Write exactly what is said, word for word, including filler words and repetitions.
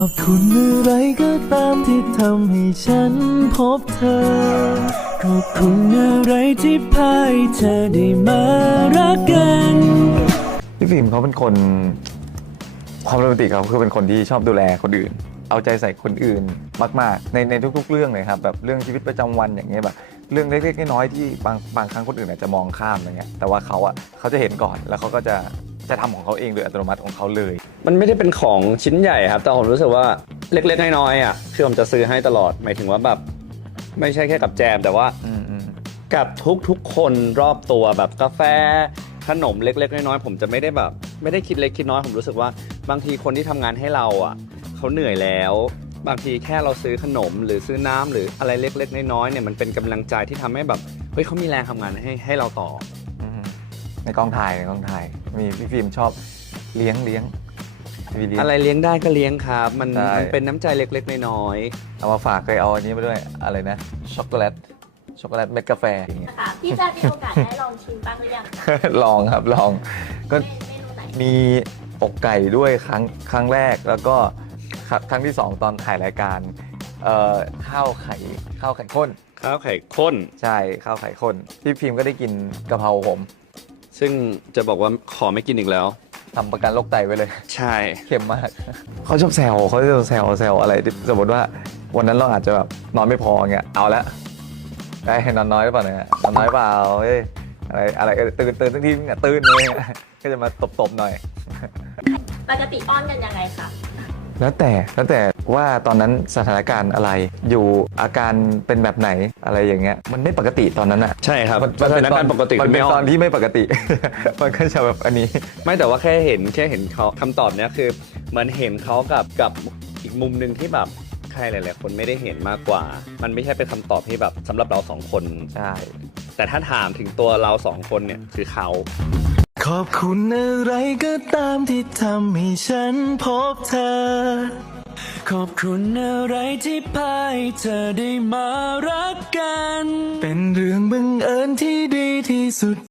ขอบคุณอะไรก็ตามที่ทำให้ฉันพบเธอขอบคุณอะไรที่พาให้เธอได้มารักกันพี่ฟิล์มเขาเป็นคนความโรแมนติกเขาคือเป็นคนที่ชอบดูแลคนอื่นเอาใจใส่คนอื่นมากๆในในทุกๆเรื่องเลยครับแบบเรื่องชีวิตประจำวันอย่างเงี้ยแบบเรื่องเล็กๆน้อยๆที่บางบางครั้งคนอื่นอาจจะมองข้ามอะไรเงี้ยแต่ว่าเขาอ่ะเขาจะเห็นก่อนแล้วเขาก็จะจะทำของเขาเองโดยอัตโนมัติของเขาเลยมันไม่ได้เป็นของชิ้นใหญ่ครับแต่ผมรู้สึกว่าเล็กๆน้อยๆอ่ะคือผมจะซื้อให้ตลอดหมายถึงว่าแบบไม่ใช่แค่กับแจมแต่ว่ากับทุกๆคนรอบตัวแบบกาแฟขนมเล็กๆน้อยๆผมจะไม่ได้แบบไม่ได้คิดเล็กคิดน้อยผมรู้สึกว่าบางทีคนที่ทำงานให้เราอ่ะเขาเหนื่อยแล้วบางทีแค่เราซื้อขนมหรือซื้อน้ำหรืออะไรเล็กๆน้อยๆเนี่ยมันเป็นกำลังใจที่ทำให้แบบเฮ้ยเขามีแรงทำงานให้ให้เราต่อในกองถ่ายในกองถ่ายมีพี่ฟิล์มชอบเลี้ยงเลี้ยงอะไรเลี้ยงได้ก็เลี้ยงครับมันมันเป็นน้ำใจเล็กๆน้อยๆเอามาฝากเคยเอาอันนี้มาด้วยอะไรนะช็อกโกแลตช็อกโกแลตเม็ดกาแฟอย่างเงี้ยพี่จะมีโอกาสได้ลองชิมบ้างหรือยังลองครับลองก็มีอกไก่ด้วยครั้งครั้งแรกแล้วก็ครั้งที่สองตอนถ่ายรายการเอ่อข้าวไข่ข้าวไข่ข้นข้าวไข่ข้นใช่ข้าวไข่ข้นพี่พิมพ์ก็ได้กินกะเพราผมซึ่งจะบอกว่าขอไม่กินอีกแล้วทำประกันโรคไตไว้เลยใช่เค็มมากเขาชอบแซวเขาจะแซวแซวอะไรสมมติว่าวันนั้นเราอาจจะแบบนอนไม่พอเงี้ยเอาละได้นอนน้อยหรือเปล่าเนี่ยนอนน้อยเปล่าเฮ้ยอะไรอะไรตื่นตื่นทั้งทีเนี่ยตื่นเลยก็จะมาตบๆหน่อยปกติป้อนกันยังไงคะแล้วแต่แล้วแต่ว่าตอนนั้นสถานการณ์อะไรอยู่อาการเป็นแบบไหนอะไรอย่างเงี้ยมันไม่ปกติตอนนั้นอ่ะใช่ครับมันเป็นอาการปกติมันเป็นตอนที่ไม่ปกติมันก็จะแบบอันนี้ไม่แต่ว่าแค่เห็นแค่เห็นเขาคำตอบเนี้ยคือเหมือนเห็นเขากับกับอีกมุมหนึ่งที่แบบใครหลายๆคนไม่ได้เห็นมากกว่ามันไม่ใช่เป็นคำตอบที่แบบสำหรับเราสองคนใช่แต่ถ้าถามถึงตัวเราสองคนเนี่ยคือเขาขอบคุณอะไรก็ตามที่ทำให้ฉันพบเธอขอบคุณอะไรที่พาให้เธอได้มารักกันเป็นเรื่องบังเอิญที่ดีที่สุด